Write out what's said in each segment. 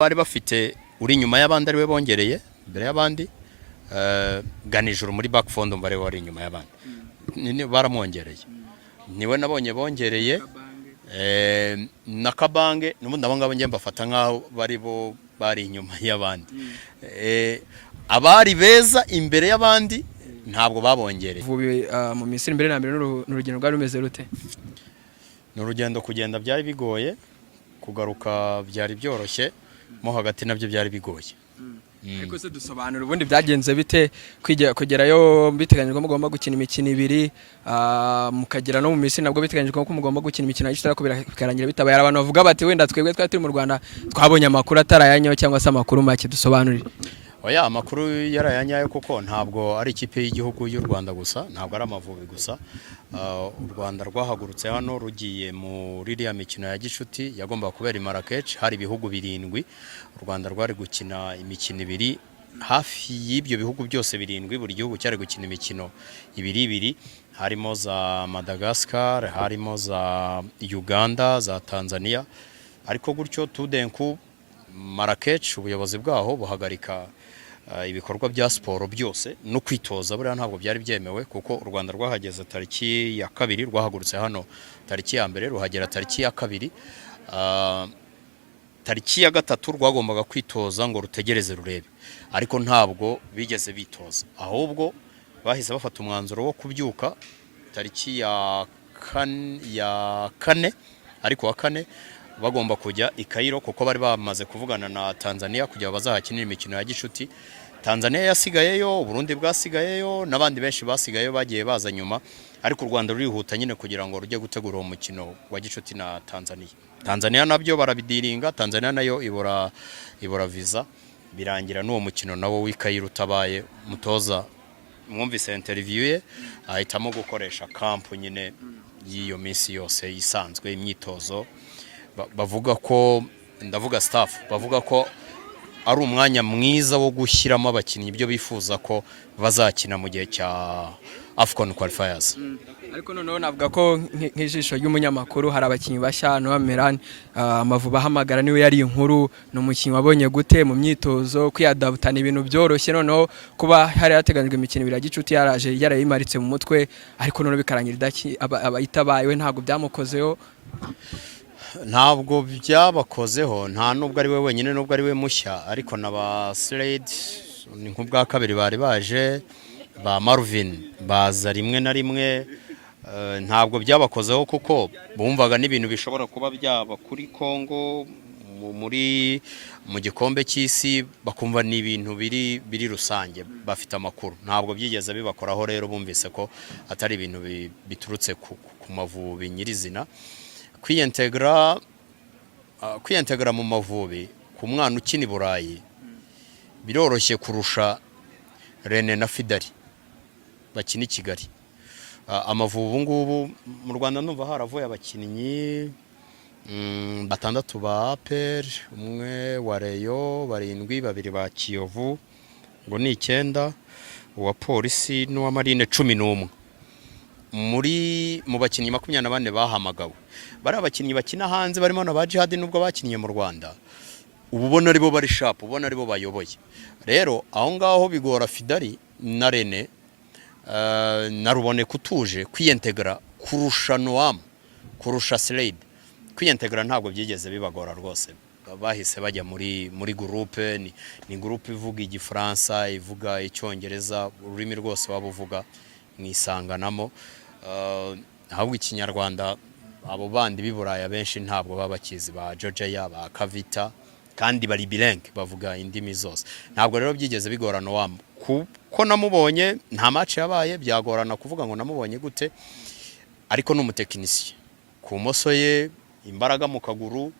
bari bafite uri nyuma y'abandi ari we bongereye imbere y'abandi ganijuru muri back fond mbare wari nyuma y'abandi baramwongereye niwe nabonye bongereye na Kabange n'ubundi abo ngabo ngiye mbafata nkaho bari inyuma y'abandi abari beza imbere y'abandi ntabwo babongereye mu Misiri imbere na mbere n'urugendo rwari rumeze rute n'urugendo kugenda byari bigoye kugaruka byari byoroshye mo hagati nabyo byari bigoye ariko se dusobanura ubundi byagenze bite kugerayo biteganyijwe mugomba gukina imikino ibiri mukagera no mu Misiri nabwo biteganyijwe ko mugomba gukina imikino y'itara ko bikarangira bitabaye abantu bavuga bati wenda twebwe twari turi mu Rwanda twabonye amakuru atarayanyo cyangwa se amakuru make dusobanurire oya amakuru yarayanyaye kuko ntabwo ari ikipe y'igihugu y'u Rwanda gusa ntabwo ari Amavubi gusa u Rwanda rwahagurutse hano rugiye muri iriya mikino ya gicuti yagomba kubera i Marrakech hari ibihugu 7 u Rwanda rwari gukina imikino 2 hafi y'ibyo bihugu byose 7 buri gihugu cyari gukina imikino 2 harimo za Madagascar harimo za Uganda za Tanzania ariko gutyo tudenku Marrakech ubuyobozi bwaho buhagarika ibikorwa bya siporo byose no kwitoza buriya ntabwo byari byemewe kuko u Rwanda rwahageze tariki ya 2 rwahagurutse hano tariki ya 1 ruhagera tariki ya 2 tariki ya 3 rwagombaga kwitoza ngo rutegereze rurebe ariko ntabwo bigeze bitoza ahubwo bahise bafata umwanzuro wo kubyuka tariki ya 4 ariko wa 4 bagomba kujya i Cairo kuko bari bamaze kuvugana na Tanzania kugira bazahakinira imikino ya gicuti Tanzania yasigayeyo Burundi bwasigayeyo nabandi benshi basigayeyo bagiye baza nyuma ariko u Rwanda rurihuta nyine kugira ngo rujye gutegura uwo mukino wa gicuti na Tanzania nabyo barabidiringa Tanzania nayo ibora visa birangira n'uwo mukino nawo w'i Cairo utabaye mutoza mwumvise interview ye ahitamo gukoresha camp nyine y'iyo minsi yose isanzwe imyitozo bavuga ko ndavuga staff bavuga ko ari umwanya mwiza wo gushyiramo abakinnyi ibyo bifuza ko bazakina mu gihe cya Afcon qualifiers ariko noneho navuga ko nk'ijisho y'umunyamakuru hari abakinnyi bashya no Meran Amavubi ahamagara niwe yari inkuru no mukinnyi wabonye gute mu myitozo kwiyadaptana ibintu byoroshye noneho kuba hari hateganyijwe imikino ibiri ya gicuti yarayimaritse mu mutwe ariko noneho bikarangira abayitabaye ntabwo byamukozeho ntabwo byabakozeho nta nubwo ari we wenyine nubwo ari we mushya ariko na ba Slade ni nk'ubwa kabiri bari baje ba Marvin baza rimwe na rimwe ntabwo byabakozeho kuko bumvaga n'ibintu bishobora kuba byaba kuri Congo mu gikombe cy'isi bakumva ni ibintu biri rusange bafite amakuru ntabwo byigeze bibakoraho rero bumvise ko atari ibintu biturutse ku Mavubi nyirizina kwiyentegra mu Mavubi ku mwana ukina i Burayi biroroshye kurusha Rene na Fidari bakina i Kigali Amavubi ngubu mu Rwanda numva haravuye abakinnyi 6 ba APR umwe wa Rayon 7 2 ba Kiyovu ngo ni 9 uwa Polisi n'uwa Marine 11 mu bakinnyi 24 bahamagawe bari abakinnyi bakina hanze barimo na ba Jihad nubwo bakinnye mu Rwanda ubona aribo bari sharp ubona aribo bayoboye rero aho ngaho bigora Fidari na Rene na Rubone kutuje kwiyentegra kurusha Noam kurusha Slade kwiyentegra ntabwo byigeze bibagora rwose bahise bajya muri groupe ni groupe ivuga igifaransa ivuga icyongereza ururimi rwose wabuvuga mwisanganamo ahubwo ikinyarwanda abo bandi biburaya benshi ntabwo babakizi ba Georgia ba Kavita kandi bari bilingue bavuga indimi zose ntabwo rero byigeze bigorana wa ko namubonye nta match yabaye byagorana kuvuga ngo namubonye gute ariko n'umutekinisiye ku moso ye imbaraga mu kaguru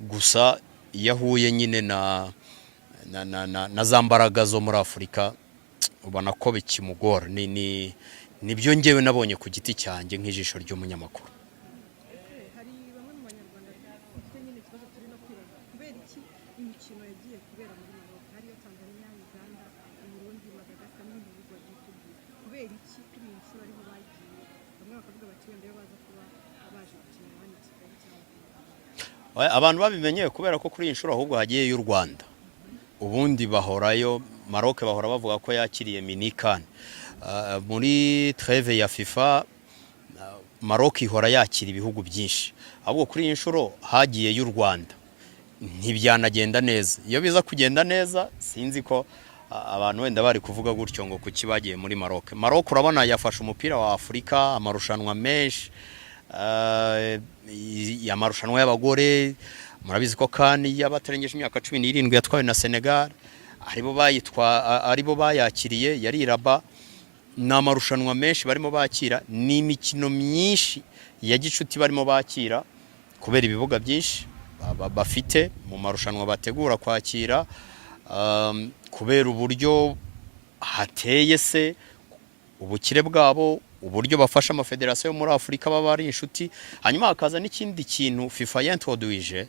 gusa yahuye nyine na zambaraga zo muri Afrika ubona ko bikimugora nibyo ngewe nabonye ku giti cyanjye nk'ijisho ry'umunyamakuru hari bamwe mu banyarwanda bafite nyine ikibazo turi no kwibaza kubera iki imikino yagiye kubera muri Maroc hariyo Tanzania Uganda Burundi Madagascar n'ibindi bihugu byitubye kubera iki kuri iyi nshuro ariho bagiye bamwe bakavuga bati wenda baza kuba baje gukina hano i Kigali cyangwa abantu babimenye kubera ko kuri iyi nshuro ahubwo hagiyeyo u Rwanda, ubundi bahorayo. Maroc bahora bavuga ko yakiriye minikan muri treve ya FIFA. Maroc ihora yakira ibihugu byinshi, ahubwo kuri iyi nshuro hagiyeyo u Rwanda, ntibyanagenda neza. Iyo biza kugenda neza sinzi ko abantu wenda bari kuvuga gutyo ngo kuki bagiye muri Maroc. Maroc urabona yafashe umupira wa Afurika, amarushanwa menshi, amarushanwa y'abagore. Murabizi ko kandi y'abatarengeje imyaka 17 yatwawe na Senegal, aribo bayakiriye, yari Rabat. Ni amarushanwa menshi barimo bakira, ni imikino myinshi ya gicuti barimo bakira kubera ibibuga byinshi bafite mu marushanwa bategura kwakira, kubera uburyo hateye se, ubukire bwabo, uburyo bafasha amafederasiyo muri Afurika baba ari inshuti. Hanyuma hakaza n'ikindi kintu FIFA yintroduije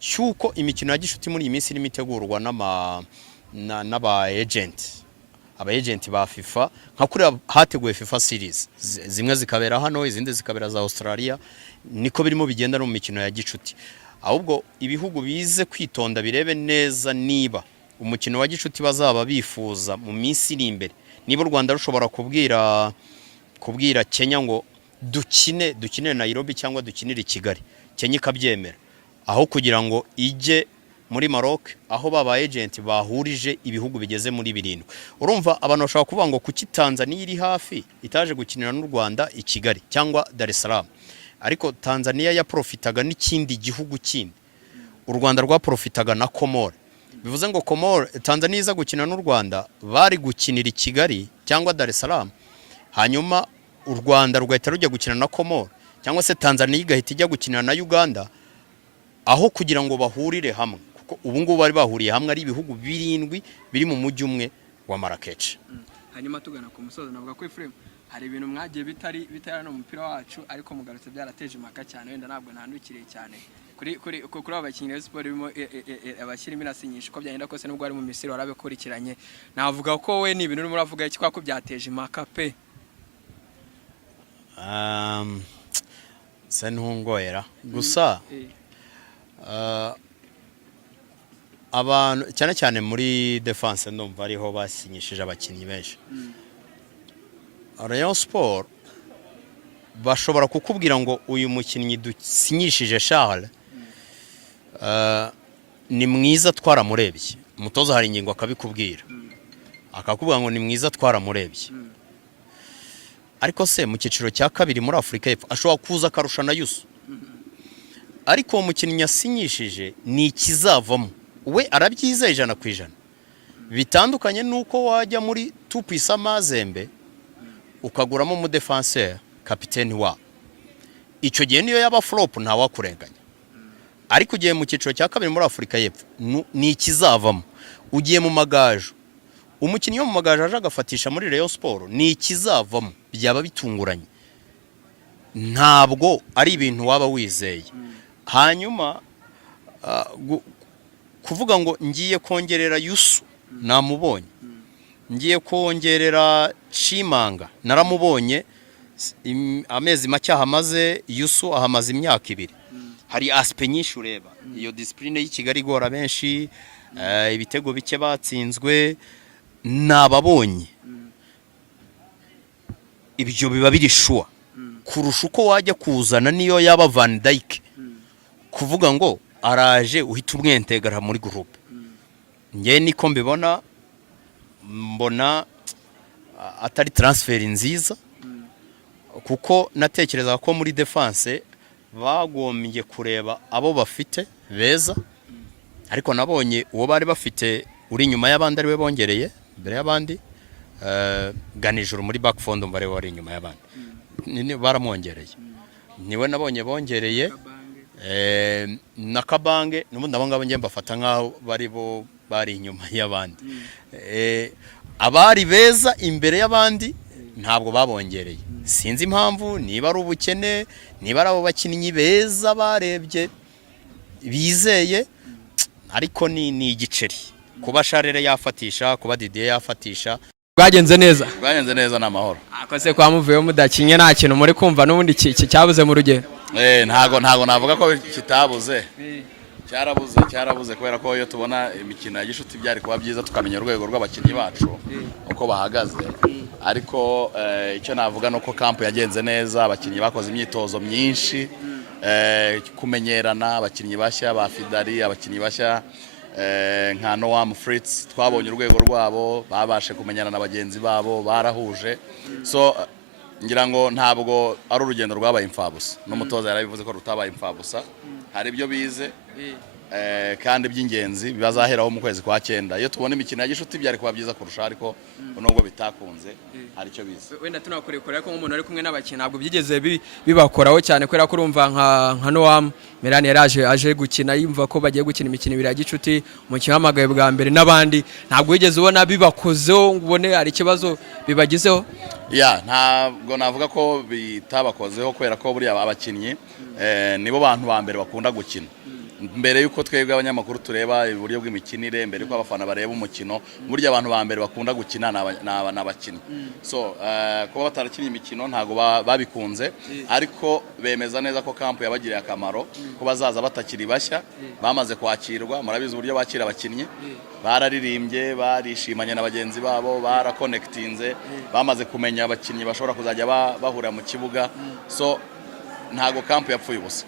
cyuko imikino ya gicuti muri iyi minsi irimo itegurwa n'aba agent ba FIFA, nka kuri hateguwe FIFA series, zimwe zikabera hano, izindi zikabera za Australia. Niko birimo bigenda no mu mikino ya gicuti. Ahubwo ibihugu bize kwitonda birebe neza niba umukino wa gicuti bazaba bifuza mu minsi iri imbere, niba u Rwanda rushobora kubwira Kenya ngo dukine Nairobi cyangwa dukinire i Kigali, Kenya ikabyemera, aho kugira ngo ijye muri Maroc aho baba agent bahurije ibihugu bigeze muri 7. Urumva abantu bashaka kuvuga ngo kuki Tanzania iri hafi itaje gukinira n'u Rwanda i Kigali cyangwa Dar es Salaam, ariko Tanzania yaprofitaga n'ikindi gihugu kindi, u Rwanda rwaprofitaga na Comore. Bivuze ngo Comore, Tanzania iza gukina n'u Rwanda bari gukinira i Kigali cyangwa Dar es Salaam, hanyuma u Rwanda rugahita rujya gukina na Comore, cyangwa se Tanzania igahita ijya gukinira na Uganda, aho kugira ngo bahurire hamwe. Kuko ubu ngubu bari bahuriye hamwe ari ibihugu 7 biri mu mujyi umwe wa Marrakech. Hanyuma tugana ku musozo, navuga ko Ephraim hari ibintu mwagiye bitari no mupira wacu, ariko mugarutse byarateje impaka cyane, wenda ntabwo ntandukiriye cyane kuri abakinnyi ba sport birimo abashyira imirasinyisha uko byagenda kose, nubwo ari mu Misiri warabikurikiranye. Navuga ko we ni ibintu urimo uravuga iki ko byateje impaka pe? Sentungoyera gusa abantu cyane cyane muri defense ndumva ariho basinyishije abakinnyi benshi. Rayon Sport bashobora kukubwira ngo uyu mukinnyi dusinyishije Charles ni mwiza twaramurebye, umutoza hari ingingo akabikubwira, akakubwira ngo ni mwiza twaramurebye, ariko se mu cyiciro cya kabiri muri Afurika y'Epfo ashobora kuza akarusha na Yusu, ariko uwo mukinnyi yasinyishije ni ikizavamo, we arabyizeye 100%. Bitandukanye nuko wajya muri Tupisa Mazembe ukaguramo mu defenseur kapiteni wa, icyo gihe niyo yaba flop nta wakurenganya. Ariko ugiye mu cyiciro cya kabiri muri Afurika y'Epfo ni ikizavamo. Ugiye mu Magaju, umukinnyi wo mu Magaju aje agafatisha muri Rayon Sport ni ikizavamo, byaba bitunguranye, ntabwo ari ibintu waba wizeye. Hanyuma kuvuga ngo ngiye kongerera Yusu namubonye, ngiye kongerera Chimanga naramubonye, amezi make ahamaze, Yusu ahamaze imyaka 2. Hari aspect nyinshi ureba, iyo discipline y'i Kigali igora benshi, ibitego bike batsinzwe nababonye, ibyo biba biri sure kurusha uko wajya kuzana niyo yaba Van Dijk kuvuga ngo araje uhita umwentegara muri groupe. Ngiye niko mbibona, mbona atari transfer nziza, kuko natekereza ko muri defense bagombye kureba abo bafite beza, ariko nabonye uwo bari bafite uri nyuma y'abandi ari we bongereye mbere y'abandi, Ganijuru muri back four mbare wari nyuma y'abandi baramwongereye, niwe nabonye bongereye, na Kabange n'ubundi abo ngabo ngiye mbafata nkaho bari inyuma y'abandi, abari beza imbere y'abandi ntabwo babongereye. Sinzi impamvu, niba ari ubukene, niba ari abo bakinnyi beza barebye bizeye, ariko ni igiceri kuba Sharere yafatisha, kuba Didier yafatisha. Bwagenze neza n'amahoro. Akose kwa muvuye mudakinye nta kintu muri kumva n'ubundi cyabuze mu rugendo. ntago navuga ko kitabuze, cyarabuze kubera ko iyo tubona imikino ya gishuti byari kuba byiza tukamenya urwego rw'abakinnyi bacu uko bahagaze, ariko icyo navuga nuko camp yagenze neza, abakinnyi bakoze imyitozo myinshi, kumenyerana, abakinnyi bashya ba Fidari, abakinnyi bashya nka Noam Fritz, twabonye urwego rwabo, babashe kumenyana na bagenzi babo, barahuje, so ngira ngo ntabwo ari urugendo rwabaye imfabusa, n'umutoza yarabivuze ko rutabaye imfabusa, hari ibyo bize kandi by'ingenzi bizaheraho mu kwezi kwa 9. Iyo tubona imikino ya gishuti byari kuba byiza kurusha, ariko nubwo bitakunze hari icyo bize. Wenda tunakurekora ko nk'umuntu ari kumwe n'abakinnyi ntabwo byigeze bibakoraho cyane, kubera ko urumva nka Noam Merani aje gukina yumva ko bagiye gukina imikino ibiri ya gicuti, umukino w'amagaye bwa mbere n'abandi, ntabwo wigeze ubona bibakozeho ngo ubone hari ikibazo bibagizeho? Ntabwo navuga ko bitabakozeho, kubera ko buriya abakinnyi nibo bantu ba mbere bakunda gukina. Mbere yuko twebwe abanyamakuru tureba uburyo bw'imikinire, mbere yuko abafana bareba umukino, burya abantu ba mbere bakunda gukina n'abakinnyi. So kuba batarakinnye imikino ntago babikunze, ariko bemeza neza ko camp yabagiriye akamaro, ko bazaza batakiri bashya, bamaze kwakirwa. Murabizi uburyo bakira abakinnyi, bararirimbye, barishimanye na bagenzi babo, barakonekitinze, bamaze kumenya abakinnyi bashobora kuzajya bahura mu kibuga, so ntago camp yapfuye ubusa.